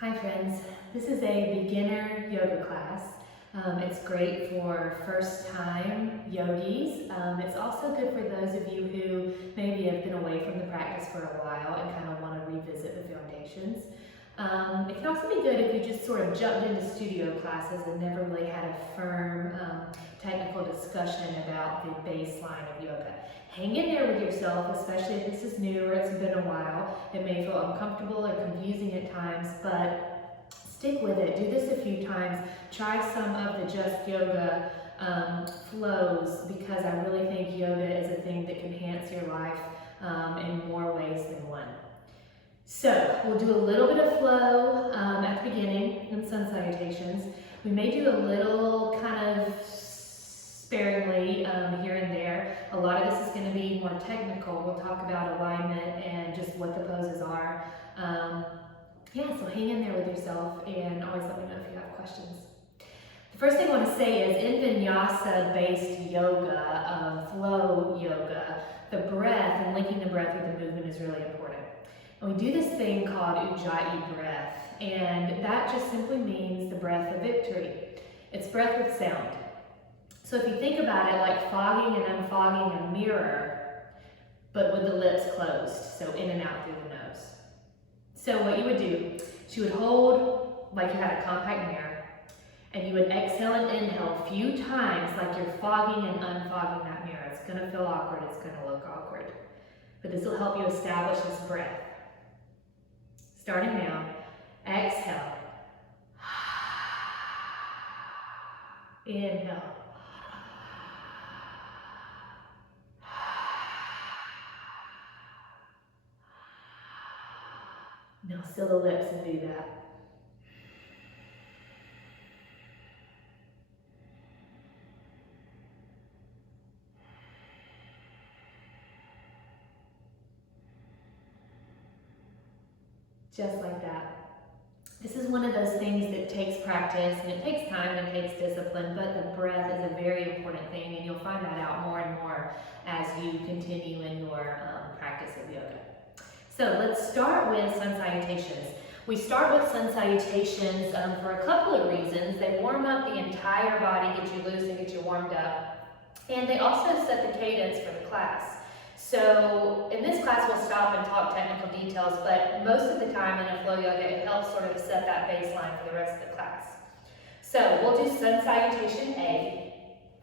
Hi friends, this is a beginner yoga class. It's great for first-time yogis. It's also good for those of you who maybe have been away from the practice for a while and kind of want to revisit the foundations. It can also be good if you just sort of jumped into studio classes and never really had a firm technical discussion about the baseline of yoga. Hang in there with yourself, especially if this is new or it's been a while. It may feel uncomfortable or confusing at times, but stick with it. Do this a few times. Try some of the Just Yoga flows, because I really think yoga is a thing that can enhance your life in more ways than one. So we'll do a little bit of flow at the beginning in sun salutations. We may do a little kind of sparingly here and there. A lot of this is going to be more technical. We'll talk about alignment and just what the poses are. So hang in there with yourself and always let me know if you have questions. The first thing I want to say is in vinyasa-based yoga, flow yoga, the breath and linking the breath with the movement is really important. And we do this thing called ujjayi breath, and that just simply means the breath of victory. It's breath with sound. So if you think about it like fogging and unfogging a mirror, but with the lips closed, so in and out through the nose. So what you would do is you would hold like you had a compact mirror, and you would exhale and inhale a few times like you're fogging and unfogging that mirror. It's going to feel awkward, it's going to look awkward, but this will help you establish this breath. Starting now, exhale, inhale, now seal the lips and do that. Just like that. This is one of those things that takes practice, and it takes time and it takes discipline, but the breath is a very important thing, and you'll find that out more and more as you continue in your practice of yoga. So let's start with sun salutations. We start with sun salutations for a couple of reasons. They warm up the entire body, get you loose and get you warmed up, and they also set the cadence for the class. So in this class we'll stop and talk technical details, but most of the time in a flow yoga it helps sort of set that baseline for the rest of the class. So we'll do sun salutation A.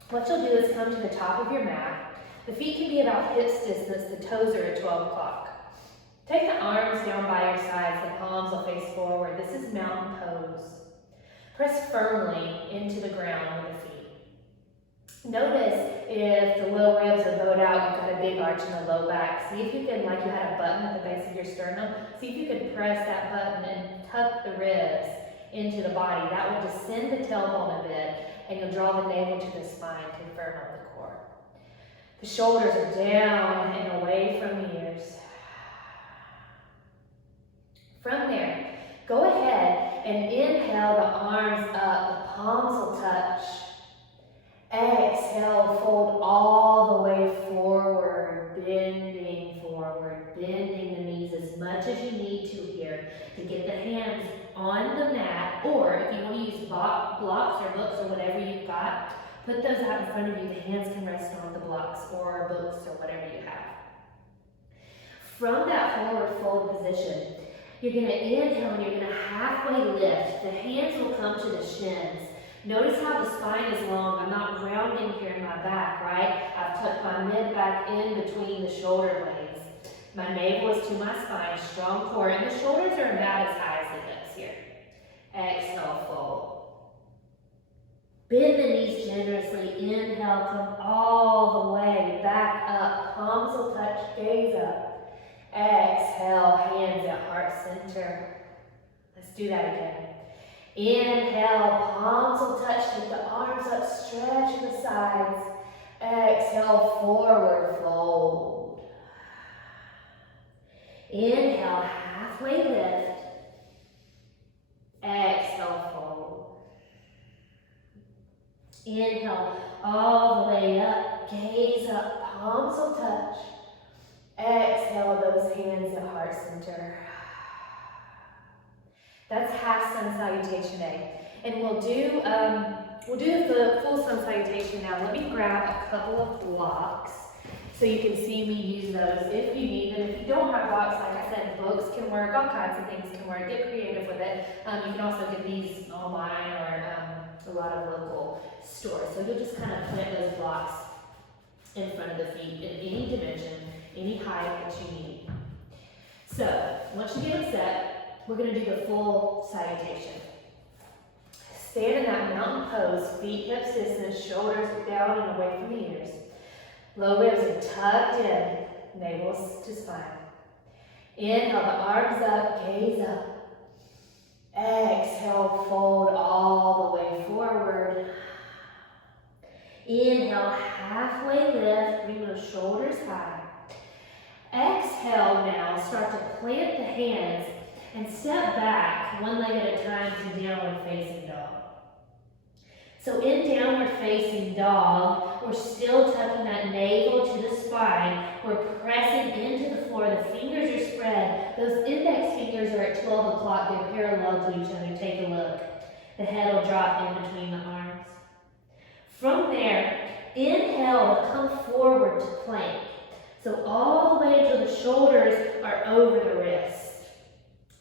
What you'll do is come to the top of your mat. The feet can be about hips distance, the toes are at 12 o'clock. Take the arms down by your sides, the palms will face forward. This is mountain pose. Press firmly into the ground with the feet. Notice if the low ribs are bowed out, you've got a big arch in the low back. See if you can, like you had a button at the base of your sternum, see if you can press that button and tuck the ribs into the body. That will descend the tailbone a bit, and you'll draw the navel to the spine to firm up the core. The shoulders are down and away from the ears. From there, go ahead and inhale the arms up, the palms will touch. Exhale, fold all the way forward, bending the knees as much as you need to here to get the hands on the mat, or if you want to use blocks or books or whatever you've got, put those out in front of you. The hands can rest on the blocks or books or whatever you have. From that forward fold position, you're going to inhale and you're going to halfway lift. The hands will come to the shins. Notice how the spine is long. I'm not rounding here in my back, right? I've tucked my mid back in between the shoulder blades. My navel is to my spine, strong core, and the shoulders are about as high as the hips here. Exhale, fold. Bend the knees generously. Inhale, come all the way back up. Palms will touch, gaze up. Exhale, hands at heart center. Let's do that again. Inhale, palms will touch, take the arms up, stretch the sides. Exhale, forward fold. Inhale, halfway lift. Exhale, fold. Inhale, all the way up, gaze up, palms will touch. Exhale, those hands at heart center. That's half sun salutation A. And we'll do the full sun salutation now. Let me grab a couple of blocks so you can see me use those if you need them. If you don't have blocks, like I said, books can work, all kinds of things can work. Get creative with it. You can also get these online or a lot of local stores. So you'll just kind of plant those blocks in front of the feet in any dimension, any height that you need. So once you get them set, we're going to do the full salutation. Stand in that mountain pose, feet hips distance, shoulders down and away from the ears. Low ribs are tucked in, navel to spine. Inhale, the arms up, gaze up. Exhale, fold all the way forward. Inhale, halfway lift, bring those shoulders high. Exhale now, start to plant the hands and step back one leg at a time to downward facing dog. So in downward facing dog, we're still tucking that navel to the spine. We're pressing into the floor. The fingers are spread. Those index fingers are at 12 o'clock. They're parallel to each other. Take a look. The head will drop in between the arms. From there, inhale to come forward to plank. So all the way until the shoulders are over the wrists.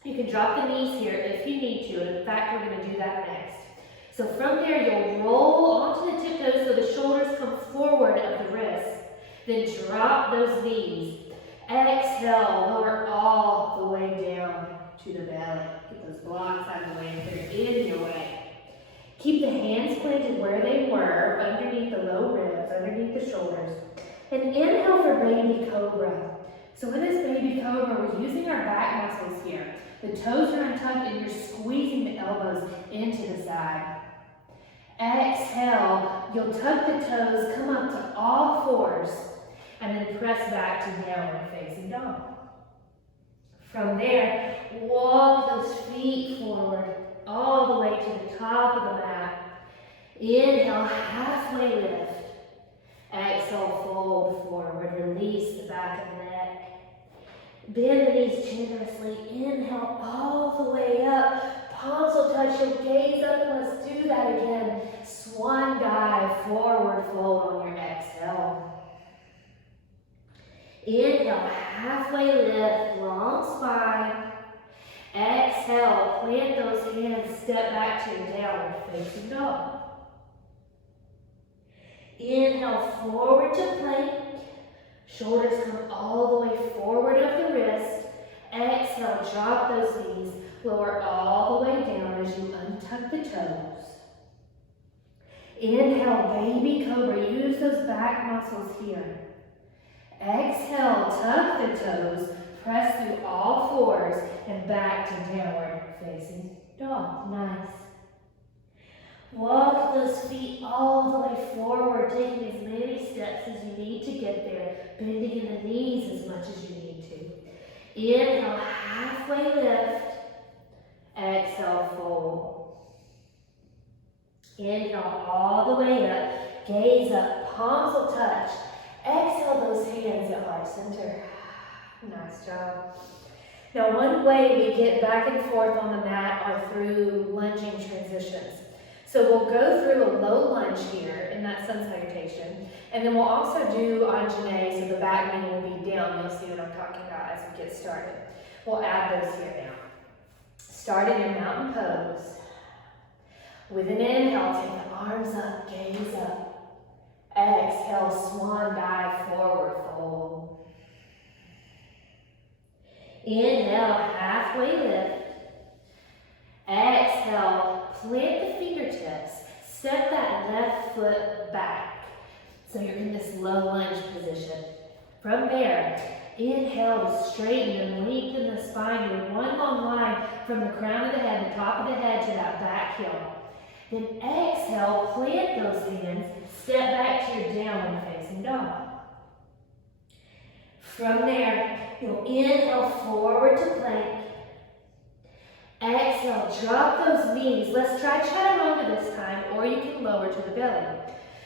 You can drop the knees here if you need to. And in fact, we're going to do that next. So from there, you'll roll onto the tiptoes so the shoulders come forward of the wrists. Then drop those knees. Exhale, lower all the way down to the belly. Get those blocks out of the way if they're in your way. Keep the hands planted where they were, underneath the low ribs, underneath the shoulders. And inhale for baby cobra. So in this baby cobra, we're using our back muscles here. The toes are untucked and you're squeezing the elbows into the side. Exhale, you'll tuck the toes, come up to all fours, and then press back to downward facing dog. From there, walk those feet forward all the way to the top of the mat. Inhale, halfway lift. Exhale, fold forward, release the back of the neck. Bend the knees generously. Inhale all the way up. Palms will touch. You'll gaze up and let's do that again. Swan dive, forward fold on your exhale. Inhale, halfway lift, long spine. Exhale, plant those hands, step back to your downward facing dog. Inhale, forward to plank. Shoulders come all the way forward of the wrist. Exhale, drop those knees. Lower all the way down as you untuck the toes. Inhale, baby cobra. Use those back muscles here. Exhale, tuck the toes. Press through all fours and back to downward facing dog. Nice. Walk those feet all the way forward, taking as many steps as you need to get there, bending in the knees as much as you need to. Inhale, halfway lift. Exhale, fold. Inhale all the way up, gaze up, palms will touch. Exhale those hands at heart center. Nice job. Now one way we get back and forth on the mat are through lunging transitions. So we'll go through a low lunge here in that sun salutation, and then we'll also do Anjane, so the back knee will be down. You'll see what I'm talking about as we get started. We'll add those here now. Start in your mountain pose. With an inhale, take the arms up, gaze up. Exhale, swan dive, forward fold. Inhale, halfway lift. Exhale, plant the fingertips. Step that left foot back. So you're in this low lunge position. From there, inhale to straighten and lengthen the spine. You're one long line from the crown of the head, the top of the head to that back heel. Then exhale, plant those hands. Step back to your downward facing dog. From there, you'll inhale forward to plank. Exhale, drop those knees. Let's try chaturanga this time, or you can lower to the belly.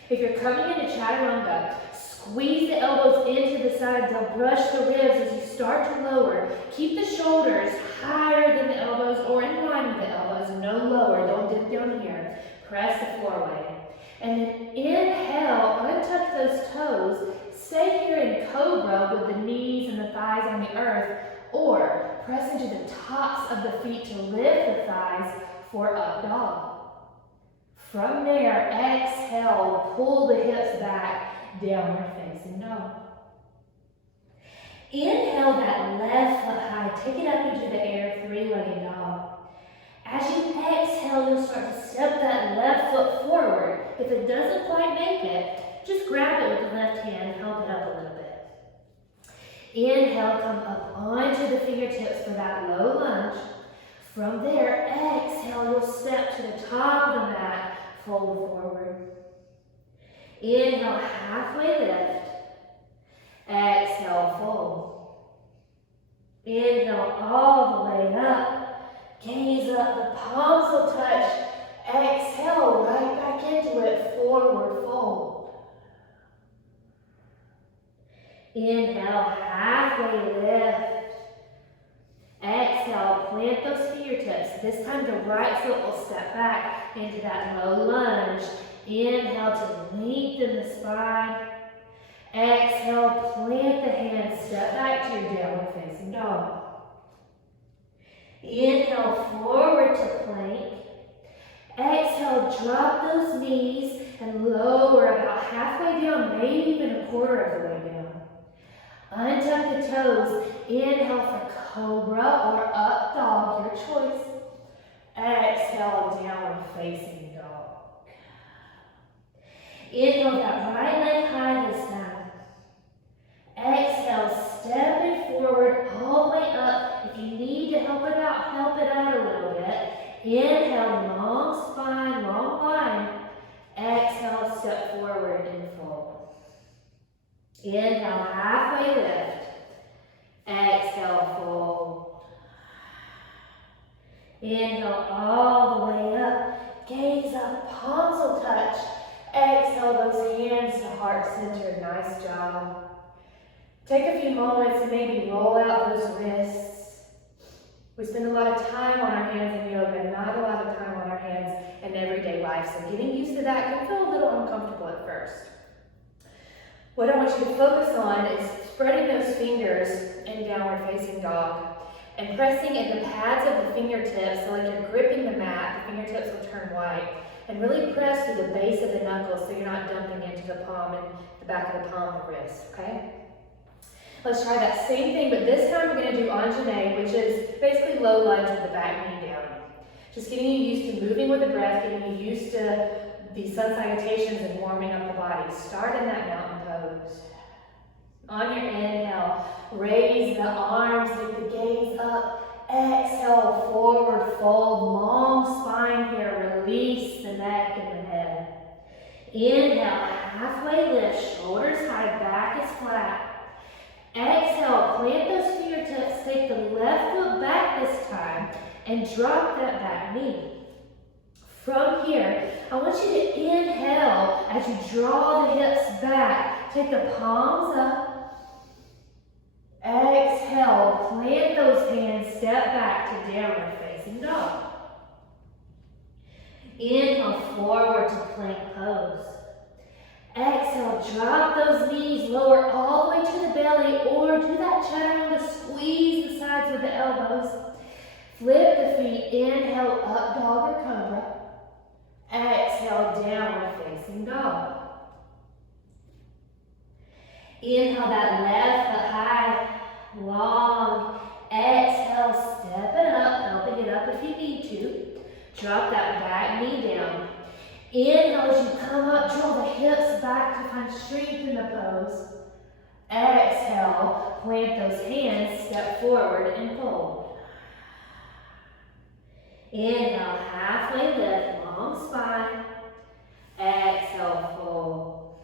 If you're coming into chaturanga, squeeze the elbows into the sides. They'll brush the ribs as you start to lower. forward. Keep the shoulders higher than the elbows or in line with the elbows, no lower. Don't dip down here. Press the floor away. And then inhale, untuck those toes. Stay here in cobra with the knees and the thighs on the earth, or press into the tops of the feet to lift the thighs for up dog. From there, exhale, pull the hips back, downward facing dog. Inhale that left foot high, take it up into the air, three-legged dog. As you exhale, you'll start to step that left foot forward. If it doesn't quite make it, just grab it with the left hand, help it up a little bit. Inhale, come up onto the fingertips for that low lunge. From there, exhale, you'll step to the top of the mat, fold forward. Inhale, halfway lift. Exhale, fold. Inhale, all the way up. Gaze up, the palms will touch. Exhale, right back into it, forward fold. Inhale, halfway lift. Exhale, plant those fingertips. This time the right foot will step back into that low lunge. Inhale to lengthen the spine. Exhale, plant the hands, step back to your downward facing dog. Inhale, forward to plank. Exhale, drop those knees and lower about halfway down, maybe even a quarter of the way down. Untuck the toes. Inhale for cobra or up dog, your choice. Exhale, downward facing dog. Inhale that right leg high this time. Exhale, step it forward all the way up. If you need to help it out a little bit. Inhale, long spine, long line. Exhale, step forward and fold. Inhale, halfway lift. Exhale, fold. Inhale, all the way up. Gaze up, palms will touch. Exhale, those hands to heart center. Nice job. Take a few moments and maybe roll out those wrists. We spend a lot of time on our hands in yoga, not a lot of time on our hands in everyday life. So getting used to that can feel a little uncomfortable at first. What I want you to focus on is spreading those fingers in downward facing dog and pressing in the pads of the fingertips, so like you're gripping the mat, the fingertips will turn white, and really press through the base of the knuckles so you're not dumping into the palm and the back of the palm of the wrist, okay? Let's try that same thing, but this time we're going to do Anjane, which is basically low lunge with the back knee down. Just getting you used to moving with the breath, getting you used to the sun salutations and warming up the body. Start in that mountain pose. On your inhale, raise the arms, take the gaze up. Exhale, forward fold, long spine here. Release the neck and the head. Inhale, halfway lift, shoulders high, back is flat. Exhale, plant those fingertips, take the left foot back this time, and drop that back knee. From here, I want you to inhale as you draw the hips back. Take the palms up. Exhale, plant those hands, step back to downward facing dog. Inhale, forward to plank pose. Exhale, drop those knees, lower all the way to the belly, or do that chaturanga, squeeze the sides with the elbows. Flip the feet, inhale, up dog or cobra. Exhale, downward facing dog. Inhale that left foot high, long. Exhale, step it up, helping it up if you need to. Drop that back knee down. Inhale as you come up, draw the hips back to find strength in the pose. Exhale, plant those hands, step forward and fold. Inhale, halfway lift, long spine. Exhale, fold.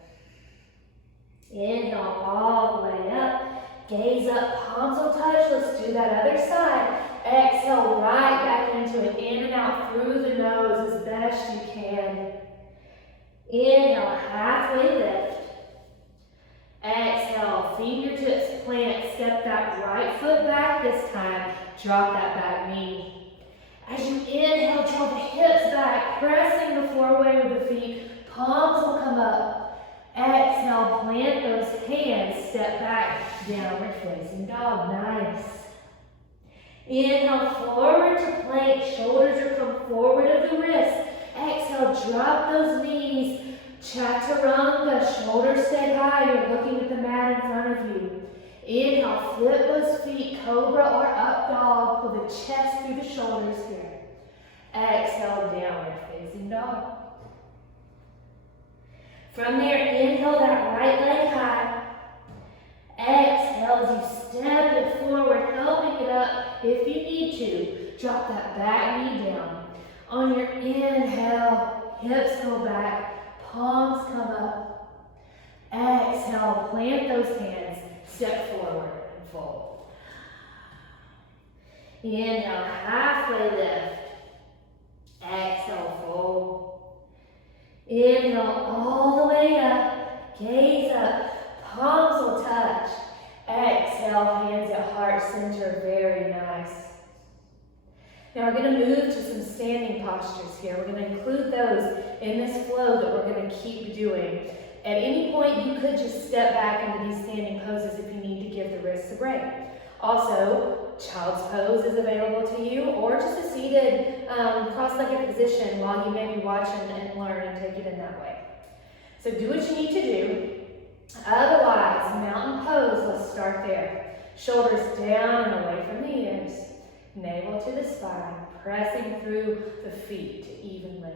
Inhale all the way up, gaze up, palms will touch. Let's do that other side. Exhale, right back into it, in and out through the nose as best you can. Inhale, halfway lift. Exhale, fingertips plant, step that right foot back this time. Drop that back knee. As you inhale, draw the hips back, pressing the floor away with the feet. Palms will come up. Exhale, plant those hands, step back, downward facing dog. Nice. Inhale, forward to plank, shoulders will come forward of the wrists. Exhale, drop those knees. Chaturanga, shoulders stay high, you're looking at the mat in front of you. Inhale, flip those feet, cobra or up dog, pull the chest through the shoulders here. Exhale, downward facing dog. From there, inhale that right leg high. Exhale as you step it forward, helping it up if you need to. Drop that back knee down. On your inhale, hips go back. Palms come up. Exhale, plant those hands, step forward and fold. Inhale, halfway lift. Exhale, fold. Inhale, all the way up. Gaze up. Palms will touch. Exhale, hands at heart center. Very nice. Now we're going to move to some standing postures here. We're going to include those in this flow that we're going to keep doing. At any point, you could just step back into these standing poses if you need to give the wrists a break. Also, child's pose is available to you, or just a seated cross-legged position while you may be watching and learn and take it in that way. So do what you need to do. Otherwise, mountain pose, let's start there. Shoulders down and away from the ears. Navel to the spine, pressing through the feet evenly.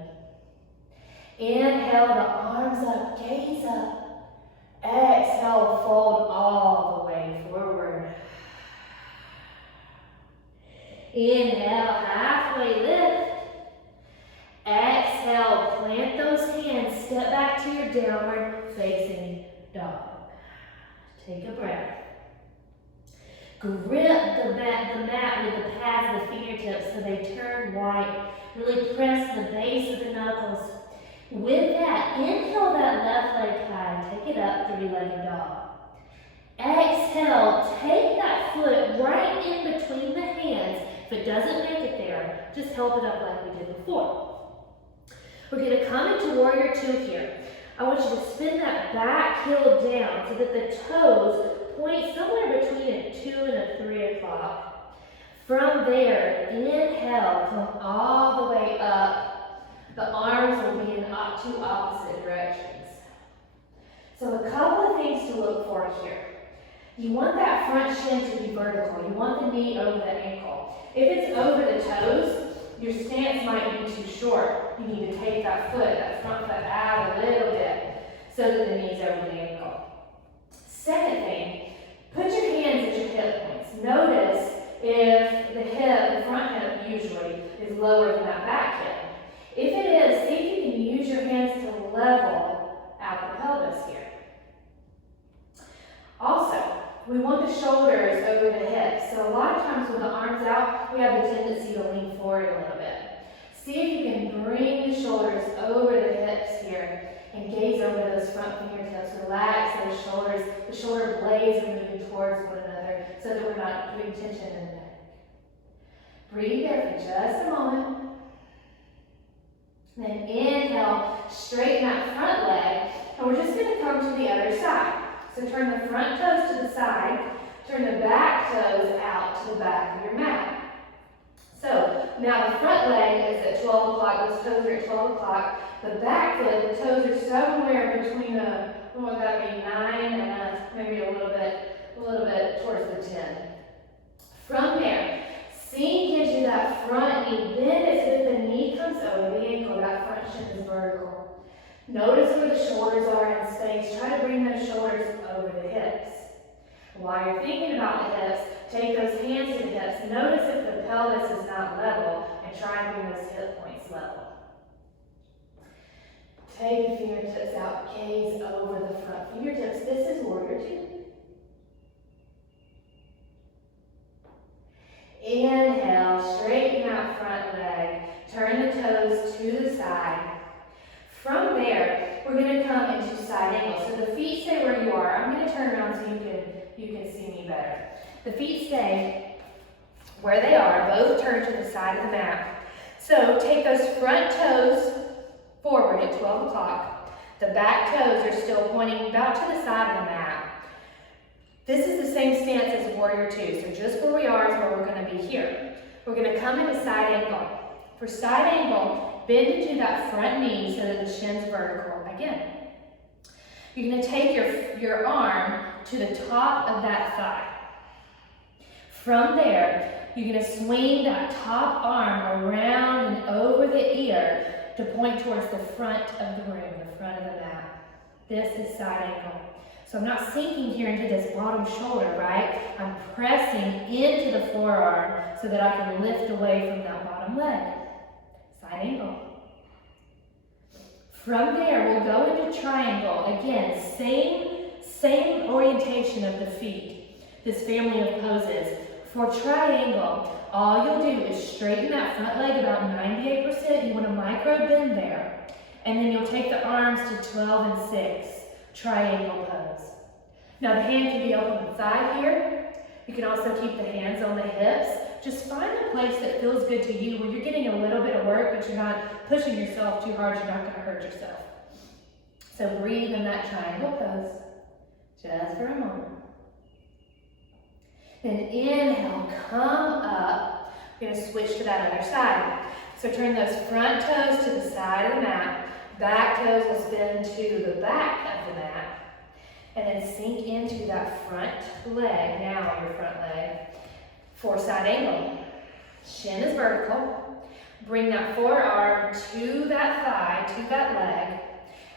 Inhale, the arms up, gaze up. Exhale, fold all the way forward. Inhale, halfway lift. Exhale, plant those hands, step back to your downward facing dog. Take a breath. Grip the mat with the pads of the fingertips so they turn white. Really press the base of the knuckles. With that, inhale that left leg high and take it up, three-legged dog. Exhale, take that foot right in between the hands. If it doesn't make it there, just help it up like we did before. We're going to come into warrior two here. I want you to spin that back heel down so that the toes point somewhere between a 2 and a 3 o'clock. From there, inhale, come all the way up. The arms will be in two opposite directions. So a couple of things to look for here. You want that front shin to be vertical. You want the knee over the ankle. If it's over the toes, your stance might be too short. You need to take that front foot out a little bit so that the knee's over the ankle. Second thing, put your hands at your hip points. Notice if the front hip usually is lower than that back hip. If it is, see if you can use your hands to level out the pelvis here. Also, we want the shoulders over the hips. So a lot of times with the arms out, we have the tendency to lean forward a little bit. See if you can bring the shoulders over the hips here and gaze over those front fingertips. Relax those shoulders. The shoulder blades are moving towards one another so that we're not putting tension in the neck. Breathe there for just a moment. Then inhale, straighten that front leg, and we're just going to come to the other side. So turn the front toes to the side, turn the back toes out to the back of your mat. So now the front leg is at 12 o'clock, those toes are at 12 o'clock. The back foot, the toes are somewhere between what would that be, 9 and maybe a little bit towards the 10. From there, sink into that front knee, bend it so that the knee comes over the ankle, that front shin is vertical. Notice where the shoulders are in space. Try to bring those shoulders over the hips. While you're thinking about the hips, take those hands to the hips. Notice if the pelvis is not level and try and bring those hip points level. Take the fingertips out, gaze over the front fingertips. This is warrior two. Inhale, straighten that front leg. Turn the toes to the side. From there, we're going to come into side angle. So the feet stay where you are. I'm going to to turn around so you can see me better. The feet stay where they are, both turn to the side of the mat. So take those front toes forward at 12 o'clock. The back toes are still pointing about to the side of the mat. This is the same stance as warrior two. So just where we are is where we're going to be here. We're going to come into side angle. For side angle, bend into that front knee so that the shin's vertical again. You're going to take your arm to the top of that thigh. From there, you're going to swing that top arm around and over the ear to point towards the front of the room, the front of the mat. This is side angle. So I'm not sinking here into this bottom shoulder, right? I'm pressing into the forearm so that I can lift away from that bottom leg. Side angle. From there, we'll go into triangle. Again, same orientation of the feet. This family of poses. For triangle, all you'll do is straighten that front leg about 98%. You want to micro bend there. And then you'll take the arms to 12 and 6. Triangle pose. Now the hand can be up on the thigh here. You can also keep the hands on the hips. Just find a place that feels good to you where you're getting a little bit of work, but you're not pushing yourself too hard. You're not going to hurt yourself. So breathe in that triangle pose just for a moment. Then inhale, come up. We're going to switch to that other side. So turn those front toes to the side of the mat. Back toes will spin to the back of the mat. And then sink into that front leg, now your front leg. For side angle. Shin is vertical. Bring that forearm to that thigh, to that leg.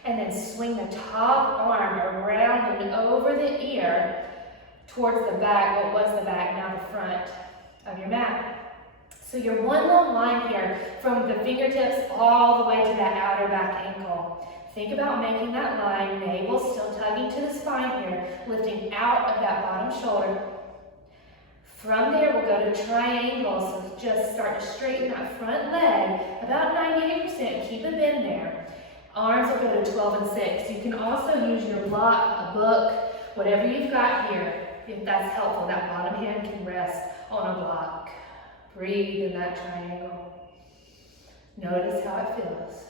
And then swing the top arm around and over the ear towards the back, what was the back, now the front of your mat. So you're one long line here from the fingertips all the way to that outer back ankle. Think about making that line, navel still tugging to the spine here, lifting out of that bottom shoulder. From there, we'll go to triangle, so just start to straighten that front leg, about 98%, keep a bend there. Arms will go to 12 and 6. You can also use your block, a book, whatever you've got here, if that's helpful. That bottom hand can rest on a block. Breathe in that triangle. Notice how it feels.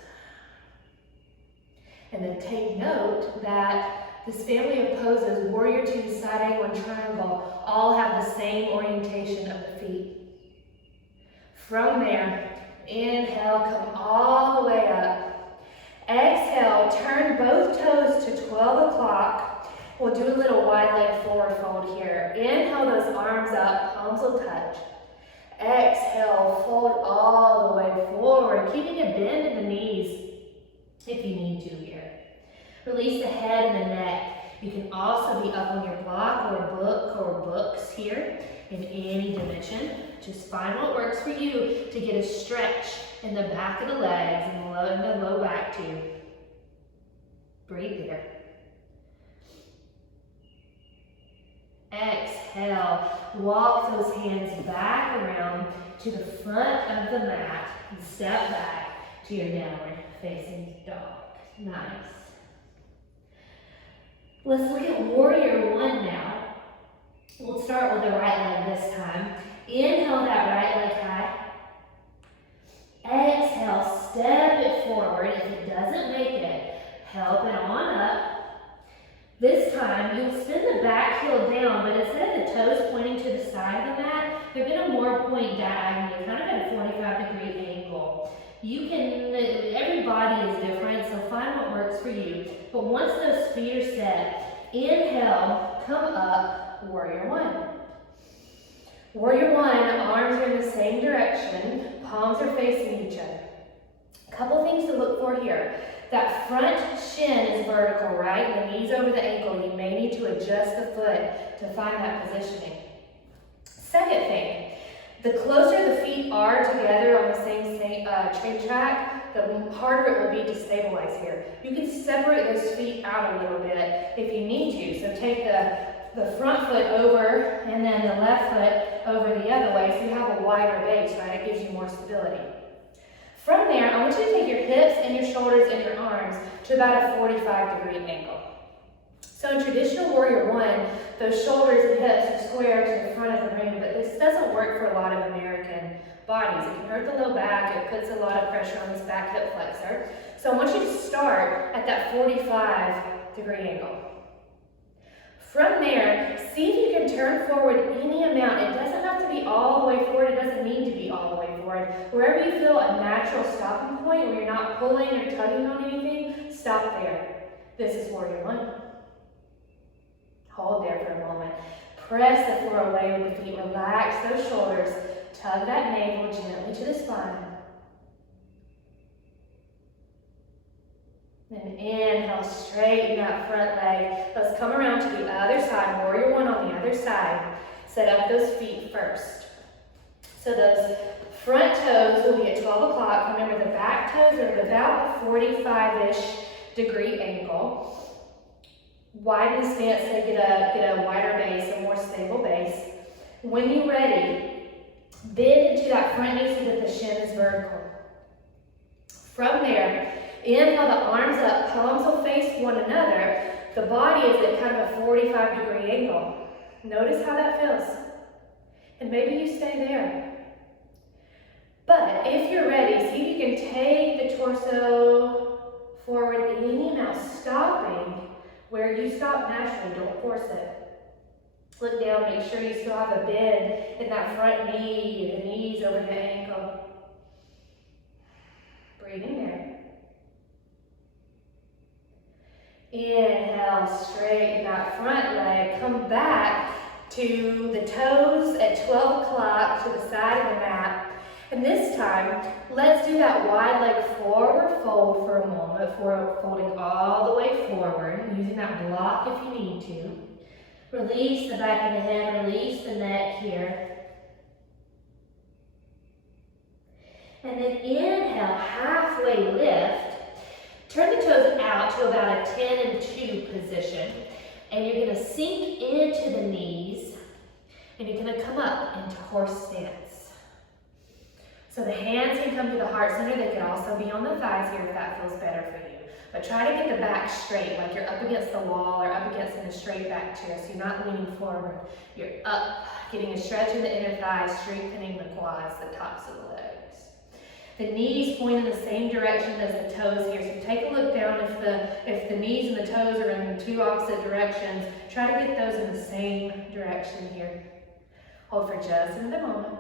And then take note that this family of poses, warrior two, side angle, and triangle, all have the same orientation of the feet. From there, inhale, come all the way up. Exhale, turn both toes to 12 o'clock. We'll do a little wide leg forward fold here. Inhale those arms up, palms will touch. Exhale, fold all the way forward, keeping a bend in the knees if you need to here. Release the head and the neck. You can also be up on your block or book or books here in any dimension. Just find what works for you to get a stretch in the back of the legs and the low back too. Breathe there. Exhale, walk those hands back around to the front of the mat and step back to your downward facing dog. Nice. Let's look at warrior one now. We'll start with the right leg this time. Inhale that right leg high. Exhale, step it forward. If it doesn't make it, help it on up. This time, you'll spin the back heel down, but instead of the toes pointing to the side of the mat, they're going to more point diagonally, kind of at a 45-degree angle. You can, every body is different, so find what works for you. But once those feet are set, inhale, come up, warrior one. Warrior one, arms are in the same direction, palms are facing each other. A couple things to look for here. That front shin is vertical, right? The knees over the ankle. You may need to adjust the foot to find that positioning. Second thing, the closer the feet are together on the same train track, the harder it will be to stabilize here. You can separate those feet out a little bit if you need to. So take the front foot over and then the left foot over the other way so you have a wider base, right? It gives you more stability. From there, I want you to take your hips and your shoulders and your arms to about a 45-degree angle. So in traditional warrior one, those shoulders and hips are square to the front of the room, but this doesn't work for a lot of American bodies. It can hurt the low back, it puts a lot of pressure on this back hip flexor. So I want you to start at that 45-degree angle. From there, see if you can turn forward any amount. It doesn't have to be all the way forward, it doesn't need to be all the way forward. Wherever you feel a natural stopping point where you're not pulling or tugging on anything, stop there. This is warrior one. Hold there for a moment. Press the floor away with the feet. Relax those shoulders. Tug that navel gently to the spine. Then inhale, straighten that front leg. Let's come around to the other side. Warrior one on the other side. Set up those feet first. So those front toes will be at 12 o'clock. Remember, the back toes are at about a 45-ish degree angle. Widen the stance so get a wider base, a more stable base. When you're ready, bend into that front knee so that the shin is vertical. From there, inhale the arms up, palms will face one another. The body is at kind of a 45-degree angle. Notice how that feels. And maybe you stay there. But if you're ready, see if you can take the torso forward any amount, stopping where you stop naturally, don't force it. Look down, make sure you still have a bend in that front knee, the knees over the ankle. Breathe in there. Inhale, straighten that front leg. Come back to the toes at 12 o'clock to the side of the mat. And this time, let's do that wide leg forward fold for a moment, folding all the way forward, using that block if you need to. Release the back of the head, release the neck here. And then inhale, halfway lift. Turn the toes out to about a 10 and 2 position. And you're gonna sink into the knees, and you're gonna come up into horse stance. So the hands can come to the heart center. They can also be on the thighs here if that feels better for you. But try to get the back straight, like you're up against the wall or up against in a straight back chair, so you're not leaning forward. You're up, getting a stretch in the inner thighs, strengthening the quads, the tops of the legs. The knees point in the same direction as the toes here, so take a look down. If the knees and the toes are in two opposite directions, try to get those in the same direction here. Hold for just another moment.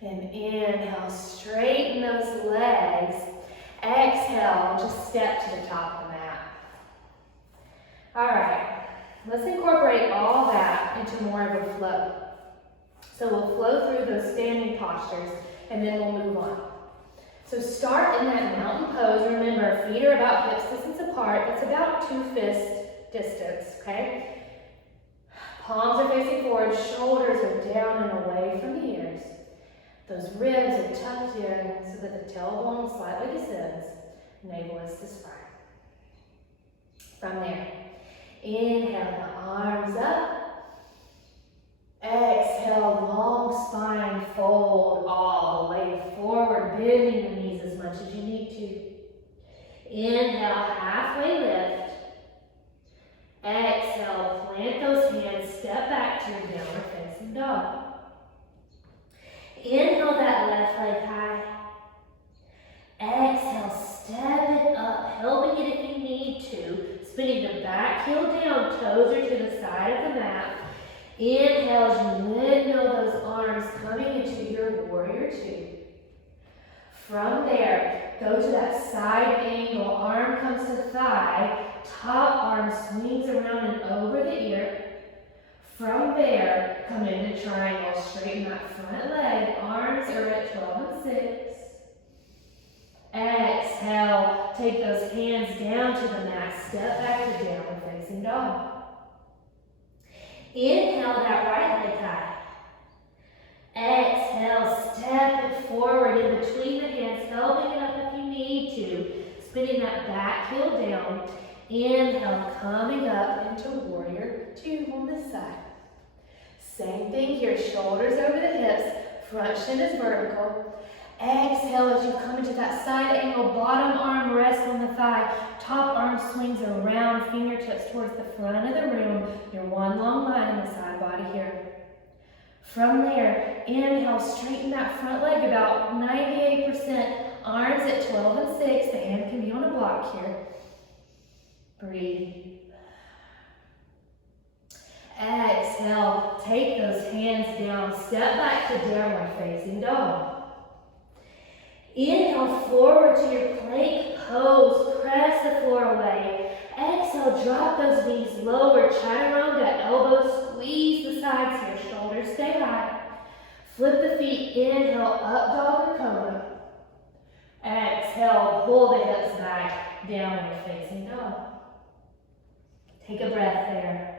And inhale, straighten those legs. Exhale, just step to the top of the mat. All right, let's incorporate all that into more of a flow. So we'll flow through those standing postures, and then we'll move on. So start in that mountain pose. Remember, feet are about hips distance apart. That's about 2 fist distance, okay? Palms are facing forward, shoulders are down and away from the ears. Those ribs are tucked in so that the tailbone slightly descends. Navel is to spine. From there, inhale the arms up. Exhale, long spine fold all the way forward, bending the knees as much as you need to. Inhale, halfway lift. Exhale, plant those hands, step back to your downward facing dog. Inhale that left leg high. Exhale, step it up, helping it if you need to. Spinning the back heel down, toes are to the side of the mat. Inhale as you windmill those arms coming into your warrior two. From there, go to that side angle, arm comes to thigh, top arm swings around and over the ear. From there, come into triangle, straighten that front leg, arms are at 12 and 6. Exhale, take those hands down to the mat, step back to downward facing dog. Inhale that right leg high. Exhale, step it forward in between the hands, helping it up if you need to. Spinning that back heel down. Inhale, coming up into warrior two on this side. Same thing here, shoulders over the hips, front shin is vertical. Exhale as you come into that side angle. Bottom arm rests on the thigh. Top arm swings around, fingertips towards the front of the room. Your one long line in the side body here. From there, inhale, straighten that front leg about 98%. Arms at 12 and 6. The hand can be on a block here. Breathe. Exhale, take those hands down. Step back to downward facing dog. Inhale, forward to your plank pose. Press the floor away. Exhale, drop those knees lower. Chaturanga, elbows squeeze the sides here. Shoulders stay high. Flip the feet. Inhale, up dog or cobra. Exhale, pull the hips back. Downward facing dog. Take a breath there.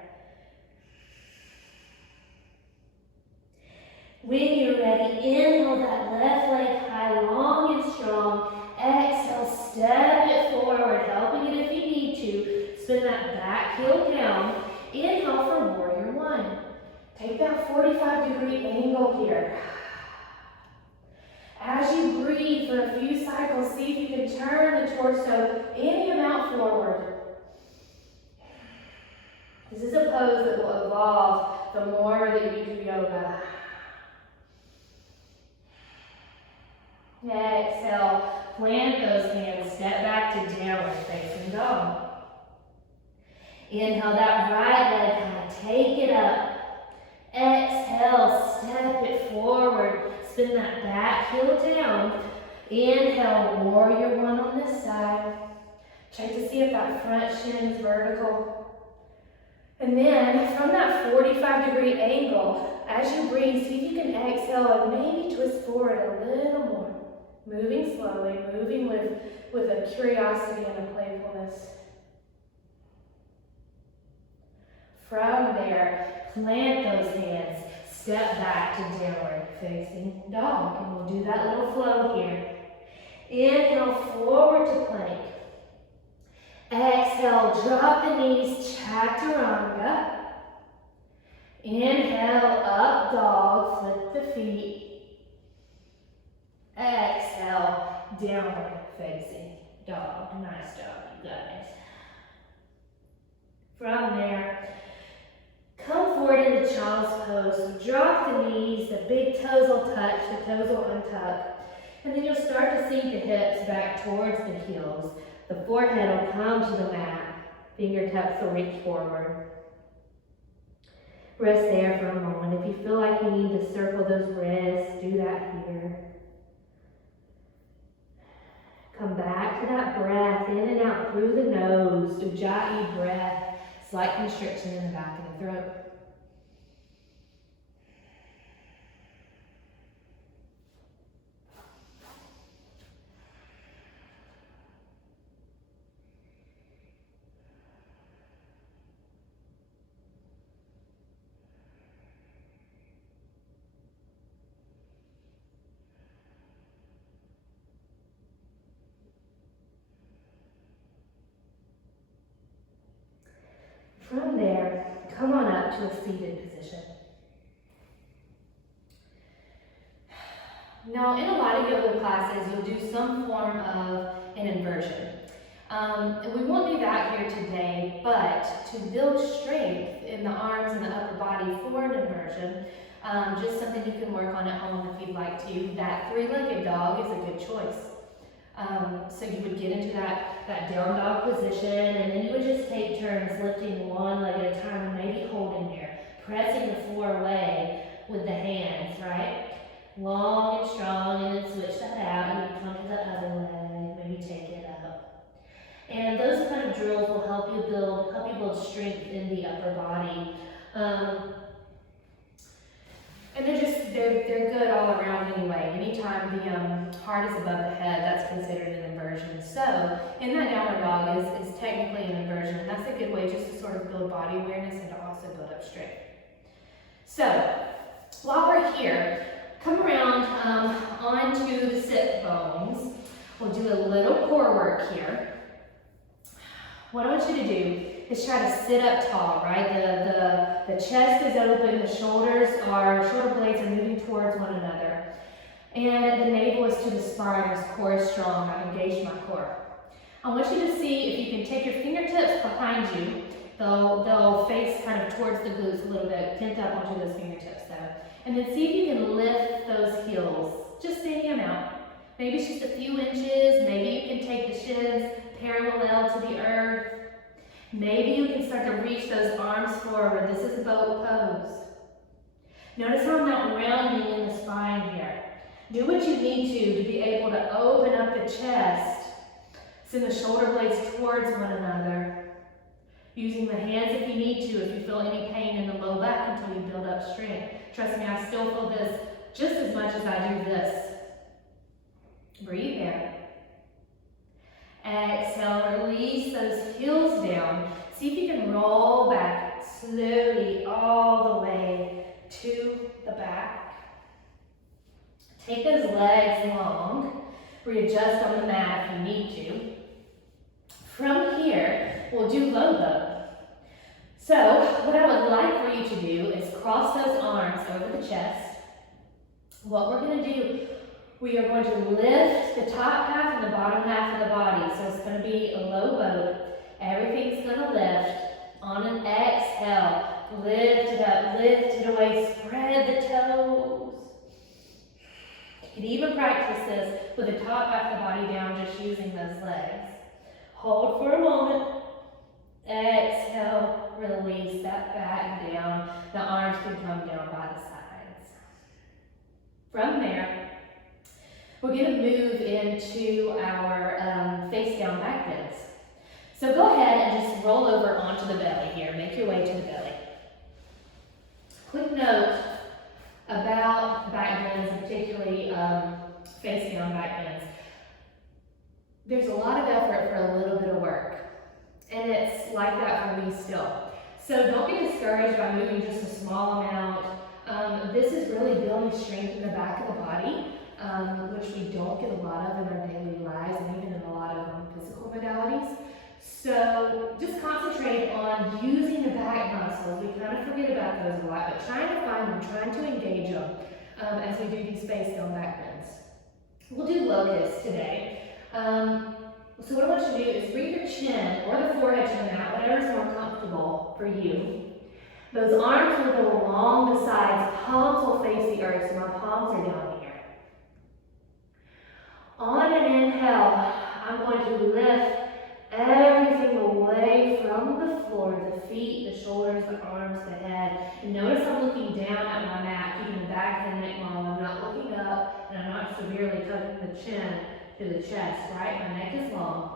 When you're ready, inhale that left leg high, long and strong. Exhale, step it forward, helping it if you need to. Spin that back heel down. Inhale for warrior one. Take that 45-degree angle here. As you breathe for a few cycles, see if you can turn the torso any amount forward. This is a pose that will evolve the more that you do yoga. Exhale, plant those hands, step back to downward facing dog. Inhale that right leg high, take it up. Exhale, step it forward, spin that back heel down. Inhale, warrior one on this side. Check to see if that front shin is vertical. And then from that 45-degree angle, as you breathe, see if you can exhale and maybe twist forward a little more. Moving slowly, moving with a curiosity and a playfulness. From there, plant those hands, step back to downward facing dog. And we'll do that little flow here. Inhale, forward to plank. Exhale, drop the knees, chaturanga. Inhale, up dog, flip the feet. Exhale, downward facing dog. Nice job, you guys. From there, come forward into child's pose. So drop the knees, the big toes will touch, the toes will untuck. And then you'll start to sink the hips back towards the heels. The forehead will come to the mat. Fingertips will reach forward. Rest there for a moment. If you feel like you need to circle those wrists, do that here. Come back to that breath, in and out through the nose. Ujjayi breath, slight constriction in the back of the throat. From there, come on up to a seated position. Now, in a lot of yoga classes, you'll do some form of an inversion. And we won't do that here today, but to build strength in the arms and the upper body for an inversion, just something you can work on at home if you'd like to, that three-legged dog is a good choice. So you would get into that down dog position, and then you would just take turns lifting one leg at a time and maybe holding there, pressing the floor away with the hands, right? Long and strong, and then switch that out. You would come to the other leg, maybe take it up. And those kind of drills will help you build strength in the upper body. And they're good all around anyway. Anytime the heart is above the head, that's considered an inversion. So in that downward dog is technically an inversion. And that's a good way just to sort of build body awareness and to also build up strength. So while we're here, come around onto the sit bones. We'll do a little core work here. What I want you to do is try to sit up tall, right? The chest is open, the shoulder blades are moving towards one another. And the navel is to the spine, this core is strong. I've engaged my core. I want you to see if you can take your fingertips behind you. They'll face kind of towards the glutes a little bit, pent up onto those fingertips though. And then see if you can lift those heels, just any amount. Maybe it's just a few inches, maybe you can take the shins parallel to the earth. Maybe you can start to reach those arms forward. This is boat pose. Notice how I'm not rounding in the spine here. Do what you need to be able to open up the chest. Send the shoulder blades towards one another. Using the hands if you need to, if you feel any pain in the low back until you build up strength. Trust me, I still feel this just as much as I do this. Breathe in. Exhale, release those heels down. See if you can roll back slowly all the way to the back. Take those legs long. Readjust on the mat if you need to. From here, we'll do low boat. So, what I would like for you to do is cross those arms over the chest. What we're going to do, we are going to lift the top half and the bottom half of the body. So it's going to be a low boat. Everything's going to lift. On an exhale, lift it up, lift it away, spread the toes. You can even practice this with the top half of the body down, just using those legs. Hold for a moment. Exhale, release that back down. The arms can come down by the sides. From there, we're going to move into our face down back bends. So go ahead and just roll over onto the belly here. Make your way to the belly. Quick note about back bends, particularly face down back bends. There's a lot of effort for a little bit of work. And it's like that for me still. So don't be discouraged by moving just a small amount. This is really building strength in the back of the body, which we don't get a lot of in our daily lives and even in a lot of physical modalities. So just concentrate on using the back muscles. We kind of forget about those a lot, but trying to find them, trying to engage them as we do these face down back bends. We'll do locusts today. So what I want you to do is bring your chin or the forehead to the mat, whatever is more comfortable for you. Those arms will go along the sides, palms will face the earth, so my palms are down here. On an inhale, I'm going to lift everything away from the floor, the feet, the shoulders, the arms, the head. And notice I'm looking down at my mat, keeping the back and the neck long. I'm not looking up, and I'm not severely tucking the chin to the chest, right? My neck is long.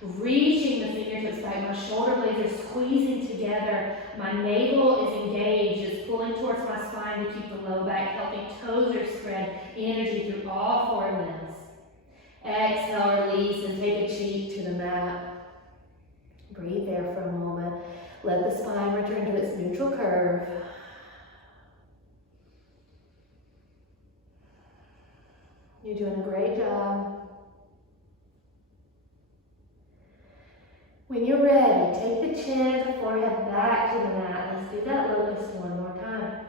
Reaching the fingertips back, my shoulder blades are squeezing together. My navel is engaged, it's pulling towards my spine to keep the low back healthy. Toes are spread, energy through all four limbs. Exhale, release, and take a cheek to the mat. Breathe there for a moment. Let the spine return to its neutral curve. You're doing a great job. When you're ready, take the chin, the forehead back to the mat. Let's do that locust one more time.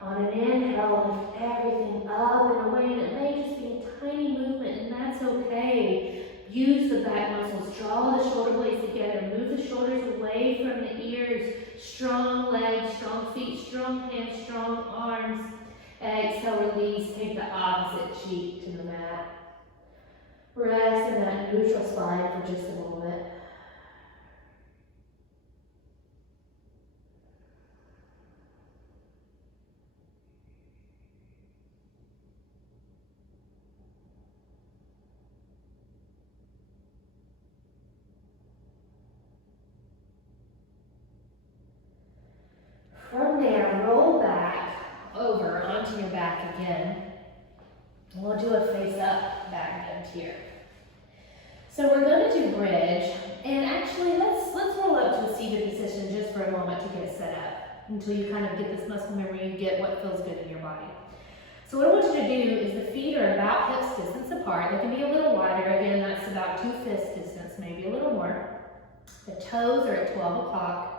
On an inhale, lift everything up and away, and it may just be a tiny movement, and that's okay. Use the back muscles, draw the shoulder blades together, move the shoulders away from the ears. Strong legs, strong feet, strong hands, strong arms. Exhale, release, take the opposite cheek to the mat. Rest in that neutral spine for just a moment. From there, roll back over onto your back again. We'll do a face up back bend here. So we're going to do bridge, and actually let's roll up to a seated position just for a moment to get set up until you kind of get this muscle memory and get what feels good in your body. So what I want you to do is the feet are about hips distance apart. They can be a little wider. Again, that's about 2 fist distance, maybe a little more. The toes are at 12 o'clock.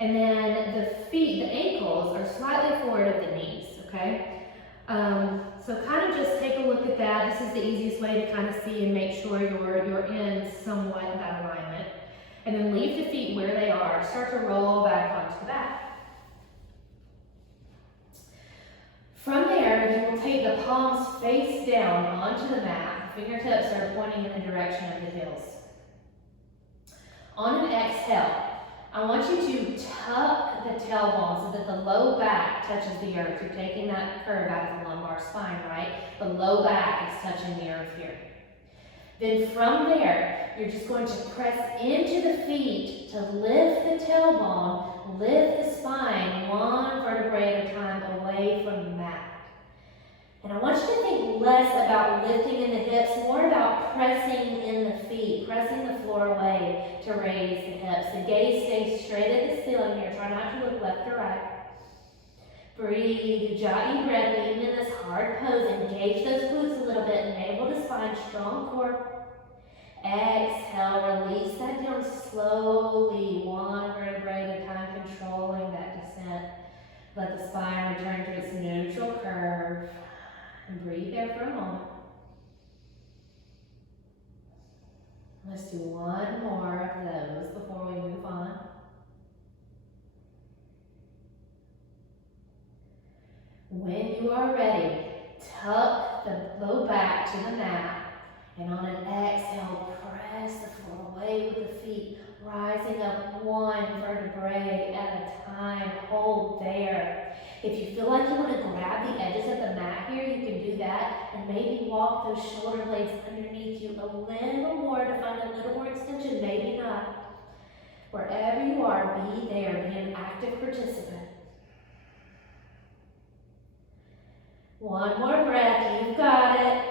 And then the feet, the ankles, are slightly forward of the knees, okay? So kind of just take a look at that. This is the easiest way to kind of see and make sure you're in somewhat that alignment. And then leave the feet where they are. Start to roll back onto the back. From there, you will take the palms face down onto the mat. Fingertips are pointing in the direction of the heels. On an exhale, I want you to tuck the tailbone so that the low back touches the earth. You're taking that curve out of the lumbar spine, right? The low back is touching the earth here. Then from there, you're just going to press into the feet to lift the tailbone, lift the spine one vertebrae at a time away from the mat. And I want you to think less about lifting in the hips, more about pressing in the feet, pressing the floor away to raise the hips. The gaze stays straight at the ceiling here. Try not to look left or right. Breathe, ujjayi breath, even in this hard pose. Engage those glutes a little bit, navel to spine, strong core. Exhale, release that down slowly, one vertebrae at a time, controlling that descent. Let the spine return to its neutral curve. And breathe there for a moment. Let's do one more of those before we move on. When you are ready, tuck the low back to the mat, and on an exhale, press the floor away with the feet, rising up one vertebrae at a time. Hold there. If you feel like you want to grab the edges of the mat here, you can do that, and maybe walk those shoulder blades underneath you a little more to find a little more extension, maybe not. Wherever you are, be there, be an active participant. One more breath, you've got it.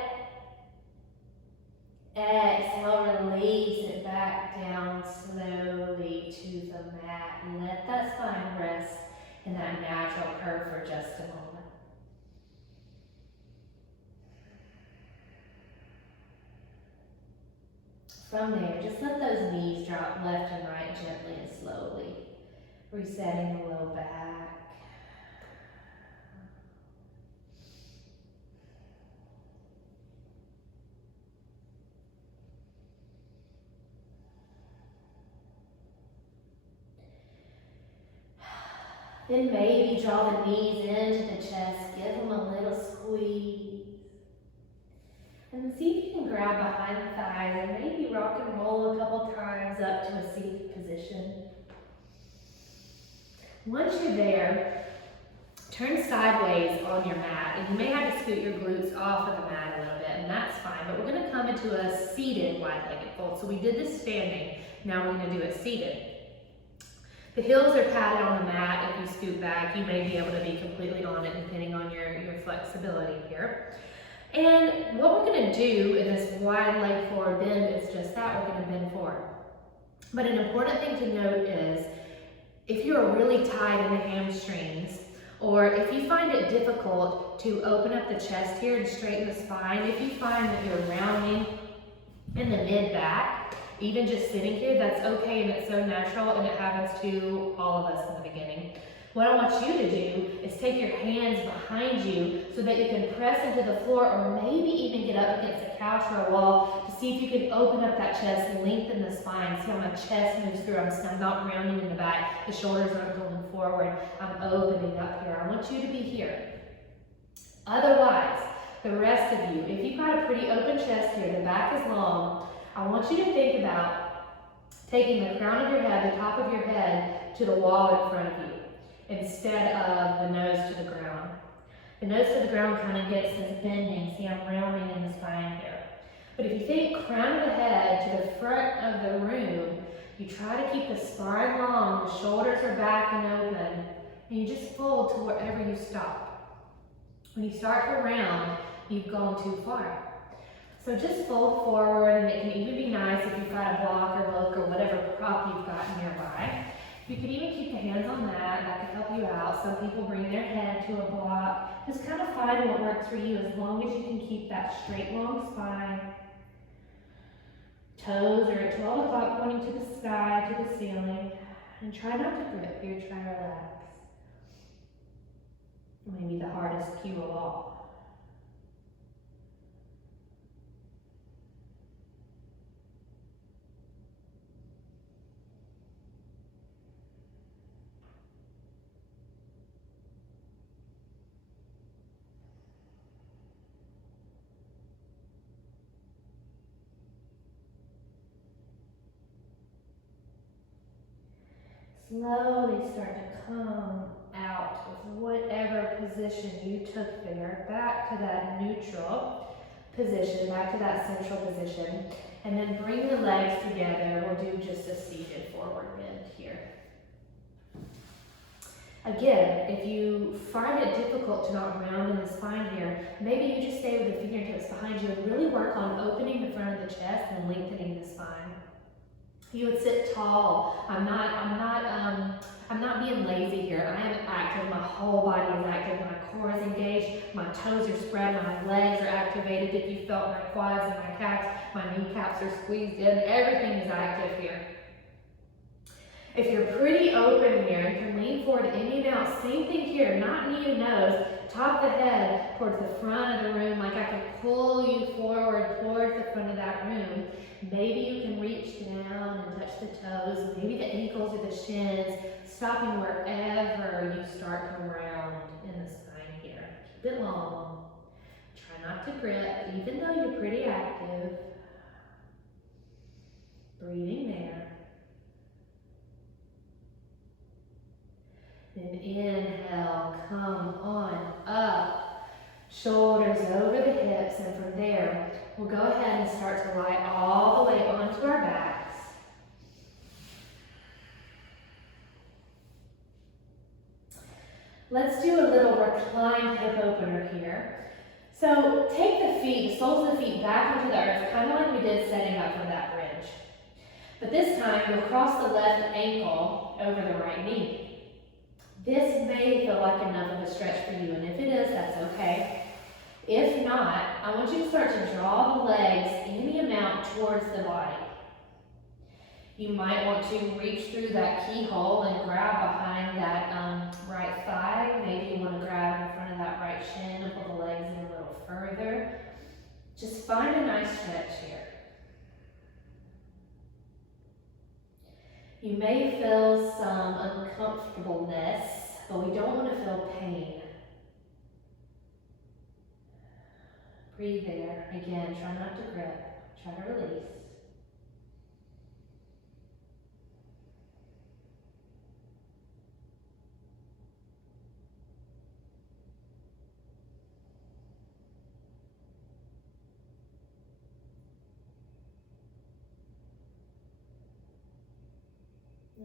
Exhale, release it back down slowly to the mat. And let that spine rest in that natural curve for just a moment. From there, just let those knees drop left and right gently and slowly, resetting the low back. Then maybe draw the knees into the chest, give them a little squeeze. And see if you can grab behind the thighs and maybe rock and roll a couple times up to a seated position. Once you're there, turn sideways on your mat, and you may have to scoot your glutes off of the mat a little bit, and that's fine, but we're gonna come into a seated wide-legged fold. So we did this standing, now we're gonna do it seated. The heels are padded on the mat. If you scoot back, you may be able to be completely on it depending on your flexibility here. And what we're gonna do in this wide leg forward bend is just that, we're gonna bend forward. But an important thing to note is, if you are really tight in the hamstrings, or if you find it difficult to open up the chest here and straighten the spine, if you find that you're rounding in the mid-back, even just sitting here, that's okay, and it's so natural, and it happens to all of us in the beginning. What I want you to do is take your hands behind you so that you can press into the floor, or maybe even get up against a couch or a wall to see if you can open up that chest and lengthen the spine. See how my chest moves through. I'm not rounding in the back. The shoulders aren't going forward. I'm opening up here. I want you to be here. Otherwise, the rest of you, if you've got a pretty open chest here, the back is long, I want you to think about taking the crown of your head, the top of your head, to the wall in front of you, instead of the nose to the ground. The nose to the ground kind of gets this bending. See, I'm rounding in the spine here. But if you think crown of the head to the front of the room, you try to keep the spine long, the shoulders are back and open, and you just fold to wherever you stop. When you start to round, you've gone too far. So just fold forward, and it can even be nice if you've got a block or book or whatever prop you've got nearby. You can even keep the hands on that could help you out. Some people bring their head to a block. Just kind of find what works for you, as long as you can keep that straight, long spine. Toes are at 12 o'clock pointing to the sky, to the ceiling. And try not to grip here, try to relax. Maybe the hardest cue of all. Slowly start to come out of whatever position you took there, back to that neutral position, back to that central position, and then bring the legs together. We'll do just a seated forward bend here. Again, if you find it difficult to not round in the spine here, maybe you just stay with the fingertips behind you and really work on opening the front of the chest and lengthening the spine. You would sit tall. I'm not being lazy here. I am active. My whole body is active. My core is engaged. My toes are spread. My legs are activated. If you felt my quads and my calves, my kneecaps are squeezed in. Everything is active here. If you're pretty open here and can lean forward any amount, same thing here, not knee to nose, top of the head towards the front of the room, like I could pull you forward towards the front of that room. Maybe you can reach down and touch the toes, maybe the ankles or the shins, stopping wherever you start to round in the spine here. Keep it long. Try not to grip, even though you're pretty active. Breathing there. Then inhale, come on up, shoulders over the hips, and from there, we'll go ahead and start to lie all the way onto our backs. Let's do a little reclined hip opener here. So take the feet, the soles of the feet back onto the earth, kind of like we did setting up for that bridge. But this time, you'll cross the left ankle over the right knee. This may feel like enough of a stretch for you, and if it is, that's okay. If not, I want you to start to draw the legs any amount towards the body. You might want to reach through that keyhole and grab behind that right thigh. Maybe you want to grab in front of that right shin and pull the legs in a little further. Just find a nice stretch here. You may feel some uncomfortableness, but we don't want to feel pain. Breathe there. Again, try not to grip. Try to release.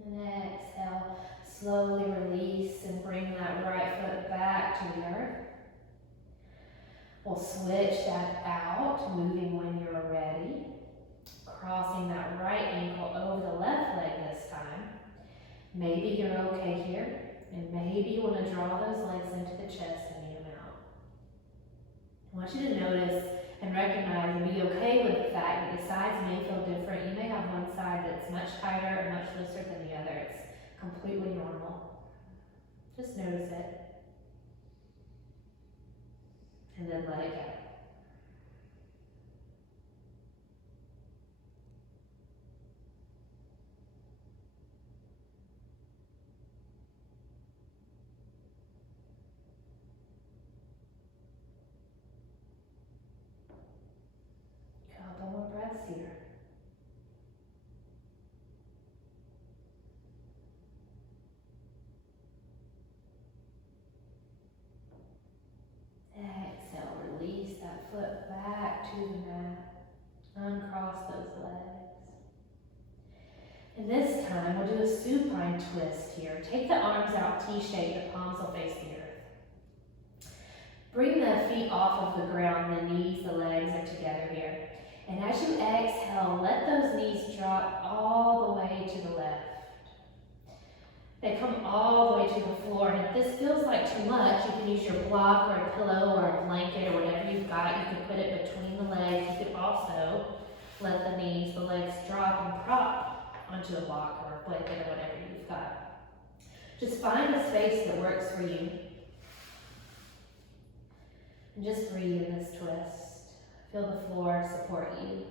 And exhale, slowly release and bring that right foot back to the earth. We'll switch that out, moving when you're ready. Crossing that right ankle over the left leg this time. Maybe you're okay here, and maybe you want to draw those legs into the chest any amount. I want you to notice and recognize and be okay with the fact that the sides may feel different. You may have one side that's much tighter or much looser than the other. It's completely normal. Just notice it. And then let it go. Couple more breaths here. Exhale, release that foot back to the mat. Uncross those legs. And this time, we'll do a supine twist here. Take the arms out T-shape, the palms will face the earth. Bring the feet off of the ground, the knees, the legs are together here. And as you exhale, let those knees drop all the way to the left. They come all the way to the floor, and if this feels like too much, you can use your block or a pillow or a blanket or whatever you've got. You can put it between the legs. You could also let the knees, the legs drop and prop onto a block or a blanket or whatever you've got. Just find a space that works for you. And just breathe in this twist. Feel the floor support you.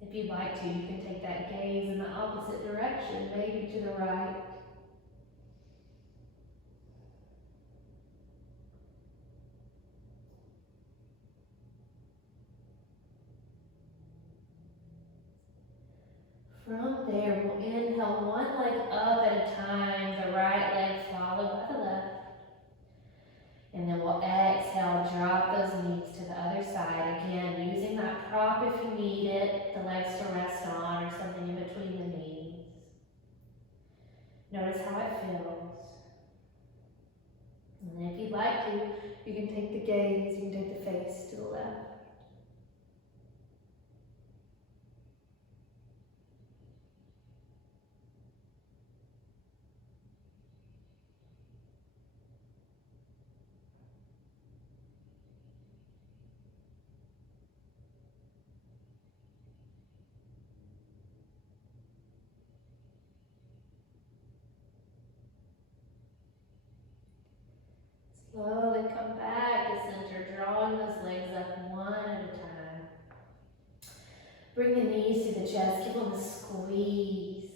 If you'd like to, you can take that gaze in the opposite direction, maybe to the right. From there, we'll inhale one leg up at a time, the right leg followed by the left. And then we'll exhale, drop those knees to the other side. Again, using that prop if you need it, the legs to rest on or something in between the knees. Notice how it feels. And then if you'd like to, you can take the gaze, you can take the face to the left. Slowly come back to center, drawing those legs up one at a time. Bring the knees to the chest, give them a squeeze.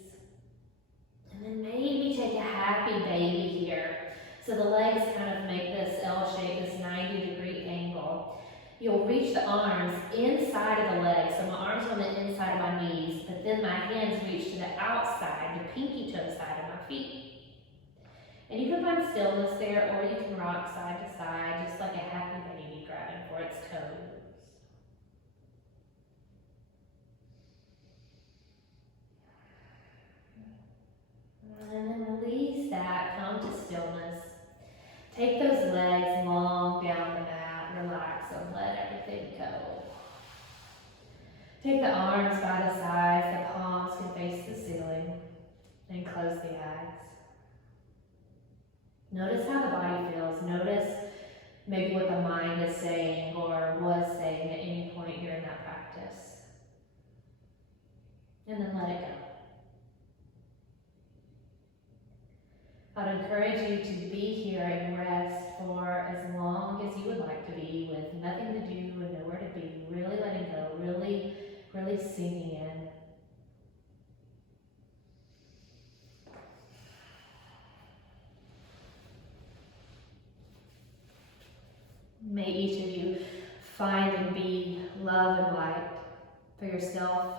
And then maybe take a happy baby here. So the legs kind of make this L shape, this 90-degree angle. You'll reach the arms inside of the legs. So my arms on the inside of my knees, but then my hands reach to the outside, the pinky toe side of my feet. And you can find stillness there, or you can rock side to side, just like a happy baby grabbing for its toes. And then release that, come to stillness. Take those legs long down the mat, relax and let everything go. Take the arms by the sides, the palms can face the ceiling, and close the eyes. Notice how the body feels. Notice maybe what the mind is saying or was saying at any point here in that practice. And then let it go. I'd encourage you to be here and rest for as long as you would like to be, with nothing to do and nowhere to be. Really letting go, really sinking in. May each of you find and be love and light for yourself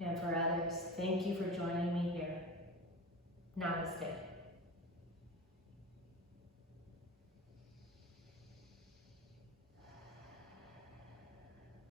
and for others. Thank you for joining me here. Namaste.